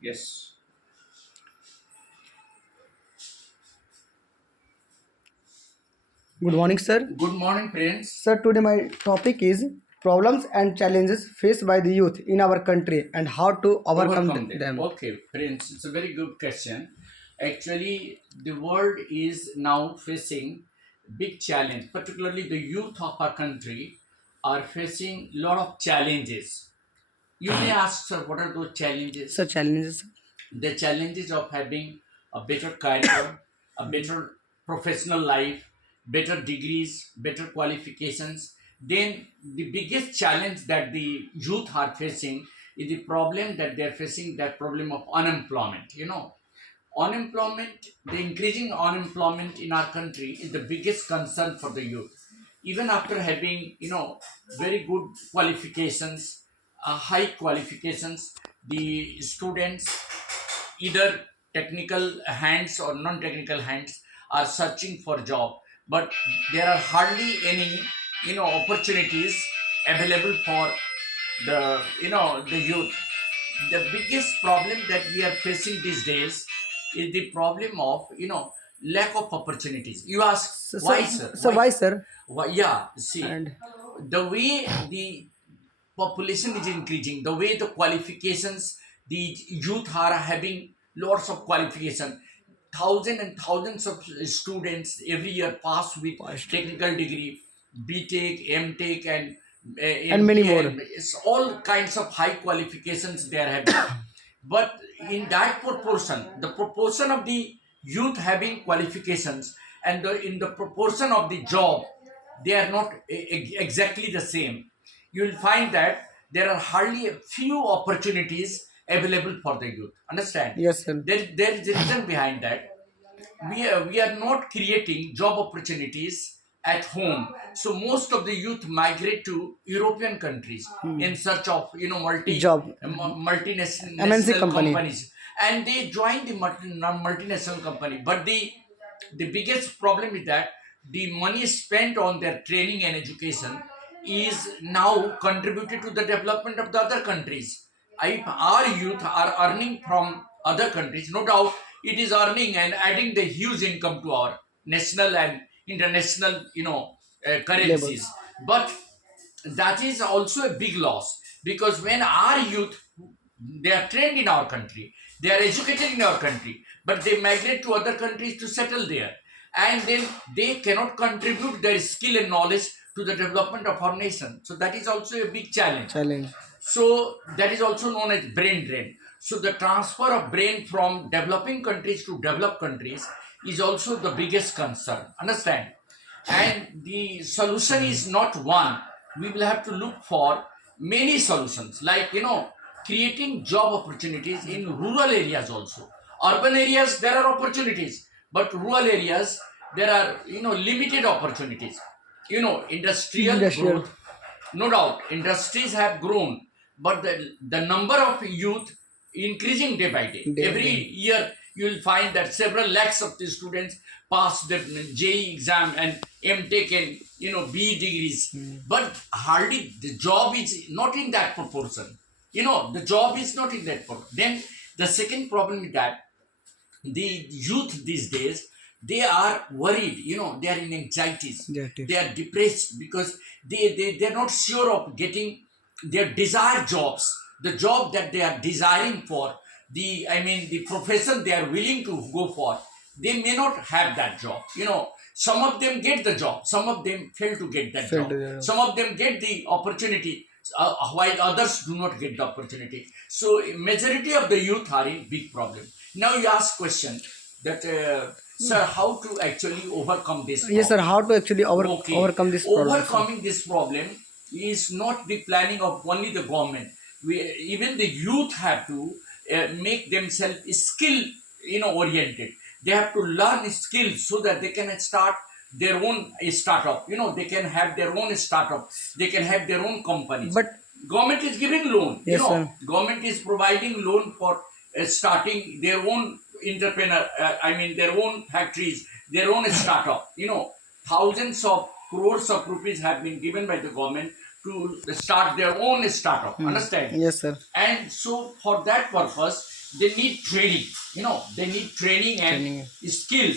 Yes. Good morning, sir. Good morning, friends. Sir, today my topic is problems and challenges faced by the youth in our country and how to overcome Overcome them. them. Okay, friends, it's a very good question. Actually, the world is now facing big challenge, particularly the youth of our country are facing a lot of challenges. You may ask, sir, what are those Sir, challenges? challenges. The challenges of having a better career, a better professional life, better degrees, better qualifications. Then the biggest challenge that the youth are facing is the problem that they are facing, that problem of unemployment. Unemployment, the increasing unemployment in our country is the biggest concern for the youth. Even after having, very good qualifications, high qualifications, the students, either technical hands or non-technical hands, are searching for job, but there are hardly any, opportunities available for the youth. The biggest problem that we are facing these days is the problem of lack of opportunities. You ask, So, why, sir, sir? sir, Why? why, sir? Why? Yeah, see, And the way the population is increasing, the way the qualifications, the youth are having lots of qualification. Thousands and thousands of students every year pass with past technical degree, BTech, MTech, and and many MBA, more. and it's all kinds of high qualifications they are having. But in that proportion, the proportion of the youth having qualifications and in the proportion of the job, they are not exactly the same. You will find that there are hardly a few opportunities available for the youth. Understand? Yes, sir. There is a reason behind that. We are not creating job opportunities at home, so most of the youth migrate to European countries in search of Job. MNC multinational company. companies, and they join the multinational company. But the biggest problem is that the money spent on their training and education is now contributed to the development of the other countries. If our youth are earning from other countries, no doubt it is earning and adding the huge income to our national and international, Labels. currencies. But that is also a big loss, because when our youth, they are trained in our country, they are educated in our country, but they migrate to other countries to settle there, and then they cannot contribute their skill and knowledge to the development of our nation. So that is also a big challenge. Challenge. So that is also known as brain drain. So the transfer of brain from developing countries to developed countries is also the biggest concern. Understand? And the solution is not one. We will have to look for many solutions, like creating job opportunities in rural areas also. Urban areas there are opportunities, but rural areas there are limited opportunities. Industrial Industrial. growth, no doubt, industries have grown, but the number of youth increasing day by day. Day by Every day. year, you will find that several lakhs of the students pass the JEE exam and MTech and B degrees, but hardly the job is not in that proportion. The job is not in that proportion. Then the second problem is that the youth these days, they are worried, they are in anxieties, That is. they are depressed, because they're not sure of getting their desired jobs, the job that they are desiring for, the profession they are willing to go for. They may not have that job. Some of them get the job, some of them fail to get that Felt. job, some of them get the opportunity, while others do not get the opportunity. So majority of the youth are in big problem. Now you ask question that, sir, how to actually overcome this Yes, sir. problem? How to actually Okay, overcome this problem, sir? overcoming this problem is not the planning of only the government. Even the youth have to make themselves skill, oriented. They have to learn skills so that they can start their own startup. They can have their own startup. They can have their own companies. But Government is giving loan. yes, sir. Government is providing loan for starting their own entrepreneur. Their own factories, their own startup. Thousands of crores of rupees have been given by the government to start their own startup. Understand? Yes, sir. And so for that purpose, they need training. They need training and Training. skills.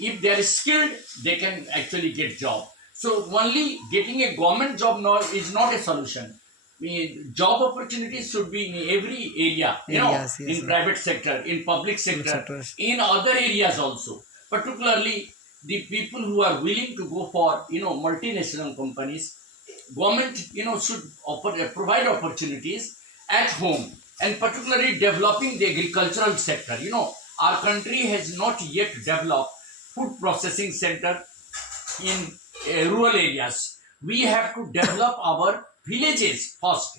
If they are skilled, they can actually get job. So only getting a government job now is not a solution. I mean, job opportunities should be in every area, Areas, yes, in yes. private sector, in public sector, sectors. in other areas also. Particularly the people who are willing to go for, multinational companies, government, should provide opportunities at home, and particularly developing the agricultural sector. Our country has not yet developed food processing center in rural areas. We have to develop our villages first.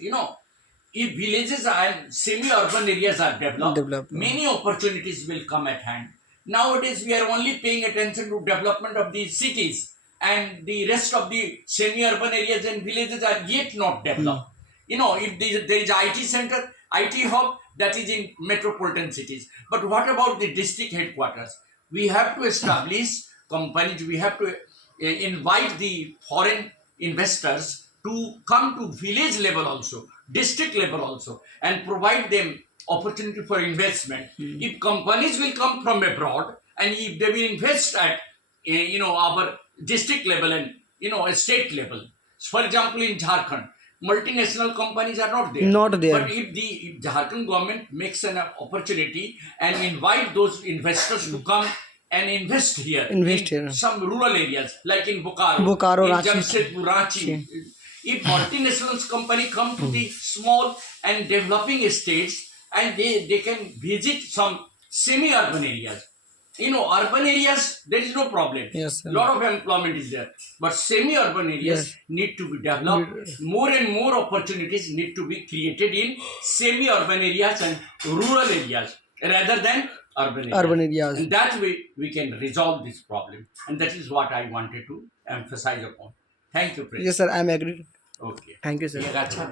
If villages and semi-urban areas are developed, many opportunities will come at hand. Nowadays, we are only paying attention to development of the cities, and the rest of the semi-urban areas and villages are yet not developed. If there is IT center, IT hub, that is in metropolitan cities. But what about the district headquarters? We have to establish companies. We have to invite the foreign investors to come to village level also, district level also, and provide them opportunity for investment. If companies will come from abroad and if they will invest at our district level and state level, for example in Jharkhand, multinational companies are not there. Not there. But if Jharkhand government makes an opportunity and invite those investors to come and invest here, Invest in here. some rural areas like in Bokaro, Bokaro, in Ranchi. Jamshedpur, Ranchi. If multinationals company come to the small and developing states, and they can visit some semi-urban areas. Urban areas, there is no problem. Yes, sir. Lot of employment is there. But semi-urban areas Yes. need to be developed. More and more opportunities need to be created in semi-urban areas and rural areas rather than urban areas. Urban areas. And that way we can resolve this problem. And that is what I wanted to emphasize upon. Thank you, Prince. Yes, sir. I am agree. Okay. Thank you, sir. ये अच्छा